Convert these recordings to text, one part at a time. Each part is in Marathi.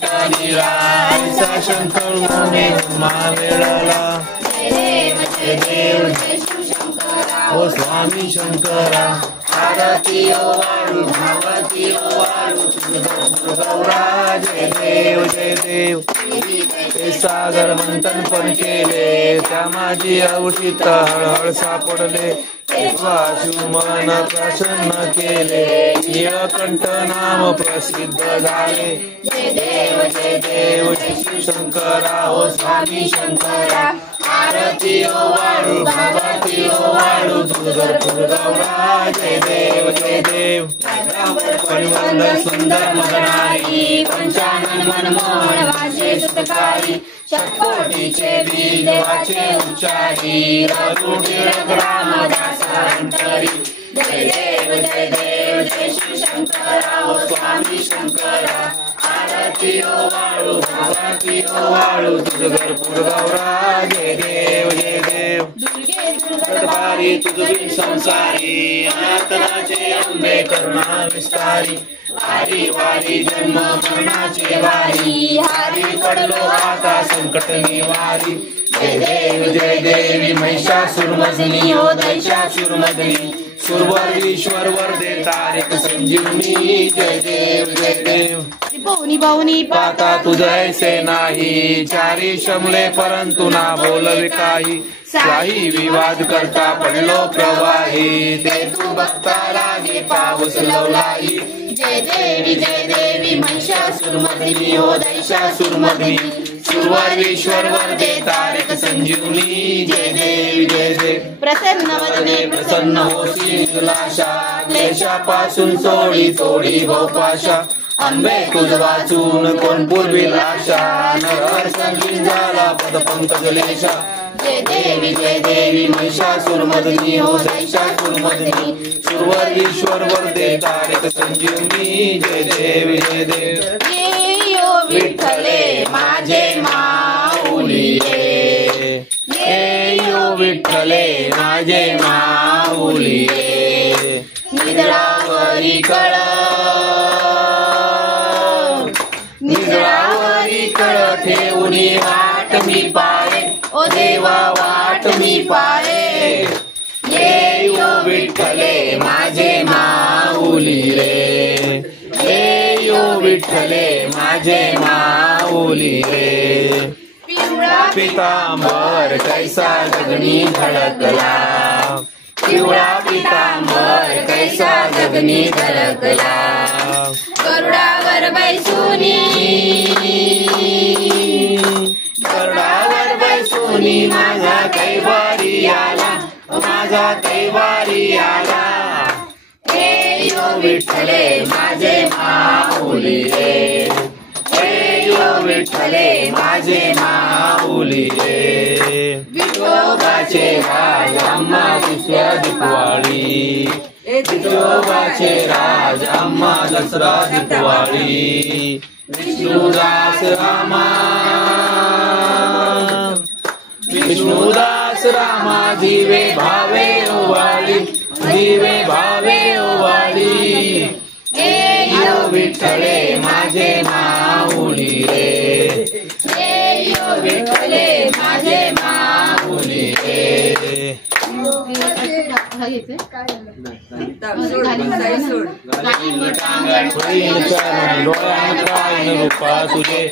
विठ्ठलीला ऐसा शंकर म्हणे महावेळाला जय देव जय शिवशंकरा ओ स्वामी शंकरा आरती ओ वाळू भावती ओ वाळू गौरा जय देव ते सागर मंथन पण केले त्या माझी औषित हळहळ सापडले मन प्रसन्न केले नीळकंठ नाम प्रसिद्ध झाले जय देव जय शिवशंकरा ओ स्वामी शंकरा आरती ओ वाळू भागवती ओ वाळू दुर्गपूर गौरा जय देव परिवंदन सुंदर मदनारी पंचानन मनमोहन वाचे सुतकारी षटकोटीचे बीज वाचे उच्चारी रघुवीर रामदासांतरी जय देव जय शिवशंकरा ओ स्वामी शंकरा आरती ओ वाळू भागवती ओ वाळू दुर्गपूर गौरा जय देव दुर्गे तुझी संसारी अनाथनाचे अंबे करुणा विस्तारी वारी वारी जन्म मरणाची वारी हारी पडलो आता संकट निवारी जय देवी महिषासुरमर्दिनी ओ दैत्यासुरमर्दिनी सुरवर ईश्वर वर दे तारिक संजीवनी जय देव निभावनी पाता तुझ ऐसे नाही चारी शमले परंतु ना बोलवे काही साही विवाद करता पडलो प्रवाही ते तू बघता लागे पाऊस लवलाई जय देवी महिषासुरमर्दिनी ओ दैत्यासुरमर्दिनी सुरवर वर दे तारिक संजीवनी जय देव प्रसन्न वदने प्रसन्न होसी तुलाशा क्लेशापासून सोडी तोडी भोपाशा अंबे तुझ वाचून कोण पूर्वील आशा नरहर संगीन झाला पद पंकजलेशा जय देवी महिषासुरमर्दिनी ओ दैत्यासुरमर्दिनी सुरवर ईश्वर वर दे तारिक संजीवनी जय देव विठ्ठले माझे माऊली रे यो विठ्ठले माझे माऊली रे निद्रावरी कळ ठेवणी वाट मी पाये ओ देवा वाट मी पाये ये यो विठ्ठले माझे माऊली रे ये यो विठ्ठले माझे माऊली रे पिवळा पितांबर कैसा गगनी धडकला पिवळा पितांबर कैसा गगनी धडकला गरुडावर बैसुनी माझा कैवारी आला माझा कैवारी आला हे यो विठ्ठले माझे माऊली रे हे यो विठ्ठले माझे माऊली रे विठोबाचे राज अम्मा दुसऱ्या दिपवाळी विठोबाचे राज अम्मा दसरा दिपवाळी विष्णुदास रामा दिवे भावे ओवाळी दिवे भावे ओवाळी हे यो विठ्ठले माझे माऊली रे हे यो विठ्ठले माझे माऊली रे रूपा तुझे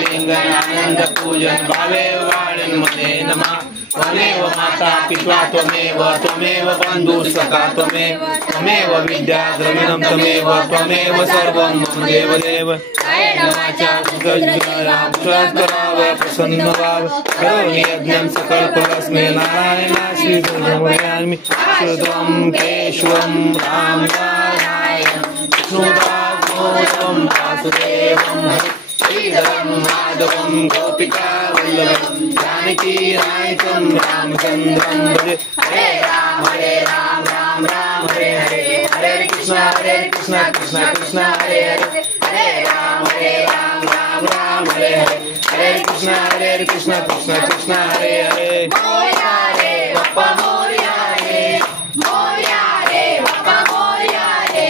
लिंगन आनंद पूजन भावे वाळन मने नमा त्वमेव माता पिता त्वमेव बंधु सखा त्वमेव विद्या द्रविणं त्वमेव सर्वं मम देव कराव प्रसन्न भाव करोमि यज्ञं सकलकुलस्मै नारायणाश्री गुरुमयामि श्रुतं केशवं राम नारायणं विष्णुदासोऽहं वासुदेवं श्रीधरं माधवं गोपिका वल्लभं जानकी नायकं रामचन्द्रं भजे हरे राम राम राम हरे हरे हरे कृष्ण कृष्ण कृष्ण हरे हरे हरे राम राम हरे हरे हरे कृष्ण कृष्ण हरे हरे मोरया रे बाप्पा मोरया रे मोरया रे बाप्पा मोरया रे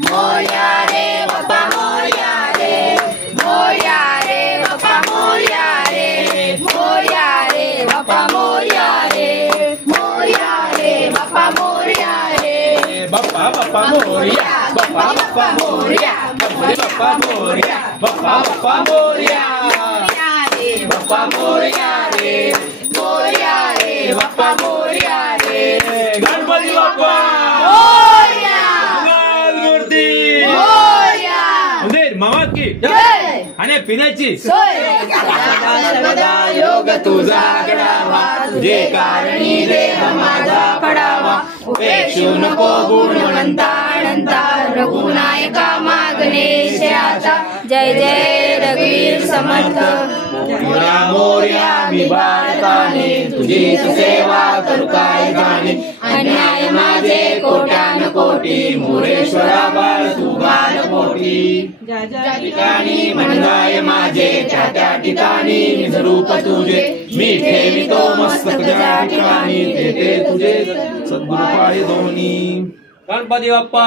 मोरया रे बाप्पा मोरया रे मोरया मोरया बाप्पा बाप्पा मोरया गणपती बाप्पा मोरया बाप्पा बाप्पा मोरया बाप्पा मोरया रे मोरया रे बाप्पा मोरया रे गणपती बाप्पा मोरया मूर्ती मोरया उदय मामा की जय आणि पिण्याची सोय सदा योग तुझा घडावा तुझे कारणी देह माझा पडावा उपेक्षू नको गुणवंता अनंता रघुनायका मागणेशाचा जय जय रघुवीर समर्थ मोरया मोरया मी बाळताने तुझी सेवा करू काय जाणे अन्याय माझे कोट्यान कोटी मोरेश्वरा बाळ तू बाळ कोटी ज्या ठिकाणी म्हणलाय माझे त्या ठिकाणी निजरूप तुझे मी ठेवितो मस्तक ज्या ठिकाणी ते तुझे सद्गुरु पाळी दोन्ही गणपती बाप्पा